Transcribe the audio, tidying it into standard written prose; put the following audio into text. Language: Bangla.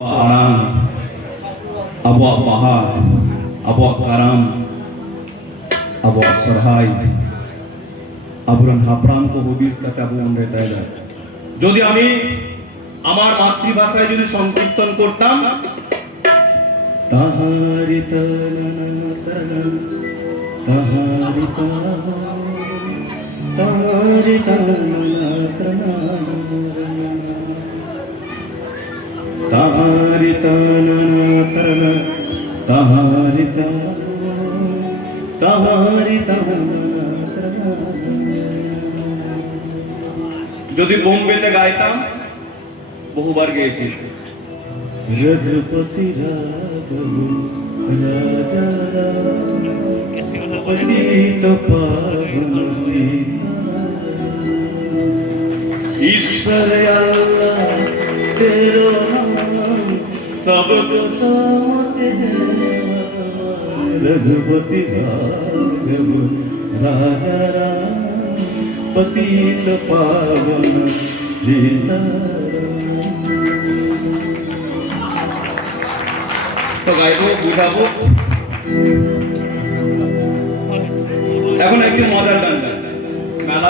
Arang, Abok Maha, Abok Karam, Abok Sarhai, Aburan Hapram ko Hudis kate abu onde taila. যদি আমি আমার মাতৃভাষায় যদি সংকীর্তন করতাম তাহারি তানা তানা তাহারি তাহারি তানা তানা তাহারি তানা তানা তাহারি তাহারি তানা যদি বোম্বেতে গাইতাম বহুবার গেয়েছি রঘুপতি রাঘব রাজা পতিত পাবন ईश्वर अल्लाह तेरो नाम सबको सामते रघुपति राघव राजा राम पतित पावन सीता तो गाइबो बुझाबो এখন একটু মজার গান